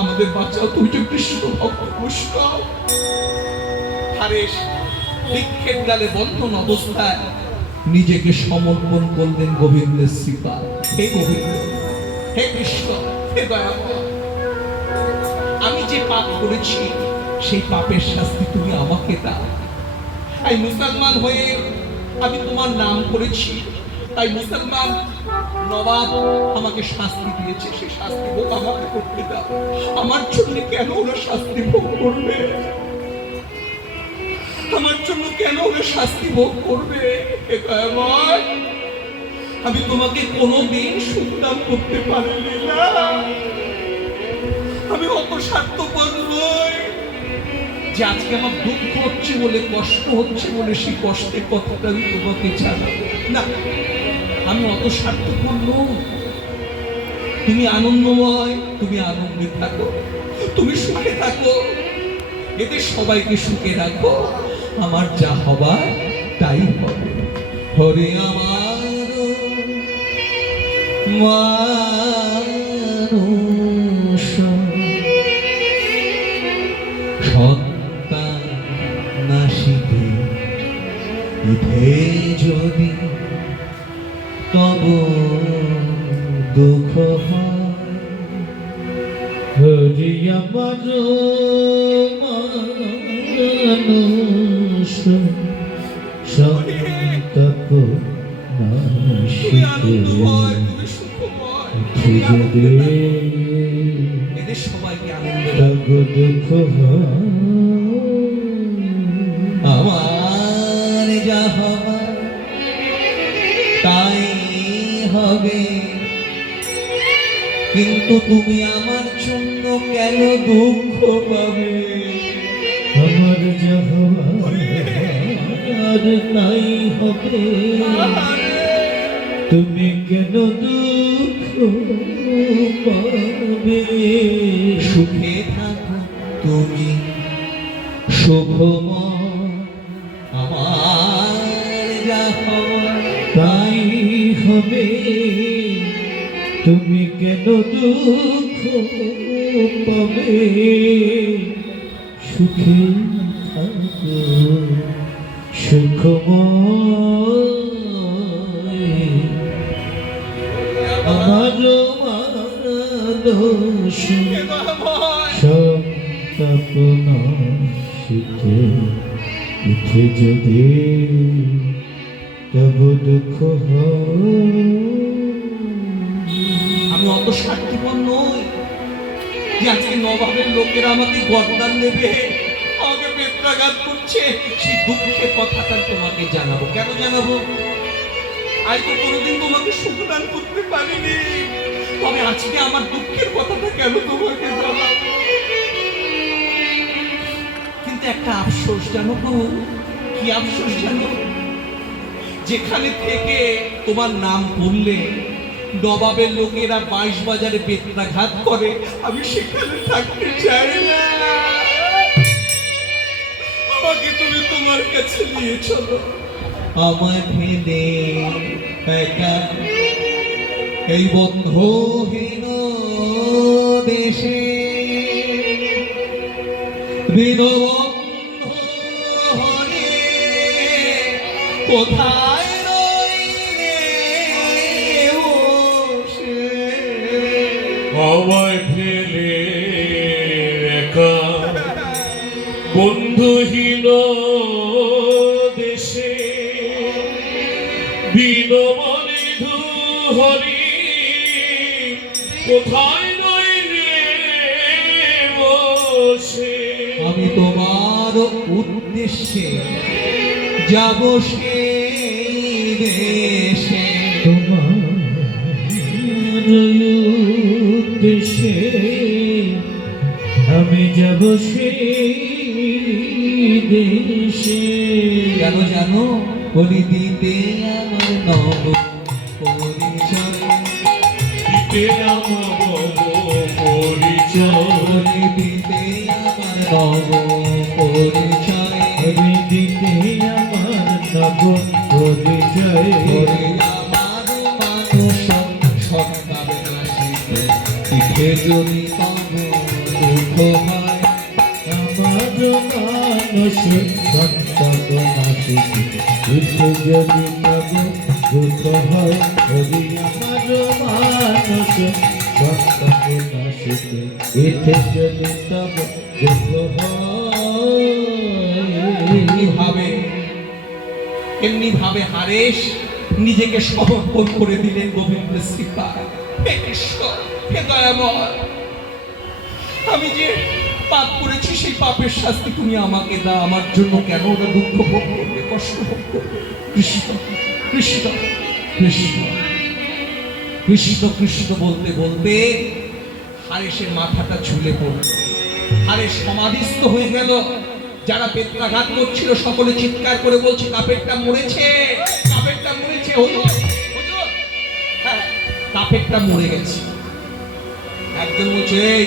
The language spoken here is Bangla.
আমাদের বাঁচাও, তুমি যে কৃষ্ণ ভক্ত কৃষ্ণ। হারেশ বৃক্ষের ডালে বন্ধন অবস্থায় নিজেকে সমর্পণ করলেন গোবিন্দের শ্রীপাদ। হে গোবিন্দ, হে কৃষ্ণ, হে দয়াময়, আমি যে পাপ করেছি সেই পাপের শাস্তি তুমি আমাকে দাও। তাই মুসলমান হয়ে আমি তোমার নাম করেছি, তাই মুসলমান নবাব আমাকে শাস্তি দিয়েছে, সেই শাস্তি ভোগ আমাকে করতে দাও। আমার জন্য কেন ওরা শাস্তি ভোগ করবে? আমার জন্য কেন ওরা শাস্তি ভোগ করবে? আমি তোমাকে কোনোদিন সুদান করতে পারিনি না। আমি অত স্বার্থপর নই যে আজকে আমার দুঃখ হচ্ছে বলে, কষ্ট হচ্ছে বলে সেই কষ্টের কথাটা আমি তোমাকে জানাবো না। আমি অত স্বার্থপর নই। তুমি আনন্দময়, তুমি আনন্দে থাকো, তুমি সুখে থাকো, এদের সবাইকে সুখে রাখো। আমার যা হবার তাই হবে। হরে আমার মানুষ সন্তান নাসিবে ইধে যদি তব দুঃখ হয়। হরি আমার মানুষ সন্তপ নাসিবে এদের সবাইকে তব দুঃখ হয়। আমার যা হবার তাই হবে, কিন্তু তুমি আমার জন্য কেন দুঃখ পাবে? আমার যা হবার তাই হবে, তুমি কেন দুঃখ পাবে? সুখে থাকো তুমি শুভময়, আমার যা হবার তাই হবে, তুমি কেন দুঃখ পাবে? সুখে থাকো সুখময়, আমার মানুষ সন্তপনা শিখে উঠে যদি তব দুঃখ হয়। আমি অত স্বার্থপর নই যে আজকে নবাবের লোকেরা আমাকে গর্দান দেবে, আমাকে বেত্রাঘাত করছে, সেই দুঃখের কথাটা তোমাকে জানাবো। কেন জানাবো? আজ তো কোনোদিন তোমাকে সুখদান করতে পারিনি, তবে আজকে আমার দুঃখের কথাটা কেন তোমাকে জানাবো? কিন্তু একটা আফসোস জানো তো, কি আফসোস জানো? যেখানে থেকে তোমার নাম বললে নবাবের লোকেরা 22 বাজারে বেত্রাঘাত করে, আমি সেখানে থাকতে চাই না। আমাকে তুমি তোমার কাছে নিয়ে চলো। আমায় ফেলে একা এই বন্ধহীন দেশে দীনবন্ধ হয়ে কোথায় আমায় ফেলে একা বন্ধুহীন দেশে দীনবন্ধু হরি কোথায় নয় রে বসে। আমি তোমার উদ্দেশ্যে যাব সেই দেশে, তোমার উদ্দেশ্যে আমি যাব সেই দেশে। কেন জানো? বলি দিতে আমার নব পরিচয়, দিতে আমার পরিচয়, বলি দিতে আমার নব পরিচয়, আমি দিতে আমার নব পরিচয়। বলি আমার মানুষ সন্তান নাসিবে ইধে যদি তব হয় আমার মানুষ সন্তান নাশিকে ইতে যদি তব দুঃখ হয় হরি আমার মানুষ সন্তান নাশিকে ইতে যদি তব দুঃখ হয় এমনি ভাবে হারেশ নিজেকে সমর্পণ করে দিলেন গোবিন্দের শ্রীপাদ। হে কৃষ্ণ, হে দয়াময়, আমি যে পাপ করেছি সেই পাপের শাস্তি তুমি আমাকে দাও। আমার জন্য কেন ওরা দুঃখ ভোগ করবে, কষ্ট ভোগ করবে? কৃষ্ণ কৃষ্ণ কৃষ্ণ কৃষ্ণ কৃষ্ণ বলতে বলতে হারেশের মাথাটা ঝুলে পড়ল। হারেশ সমাধিস্থ হয়ে গেল। যারা বেত্রাঘাত করছিল সকলে চিৎকার করে বলছে কাফেরটা মরেছে, কাফেরটা মরেছে। হুজুর, হুজুর, হ্যাঁ, কাফেরটা মরে গেছে। একজন বলছে এই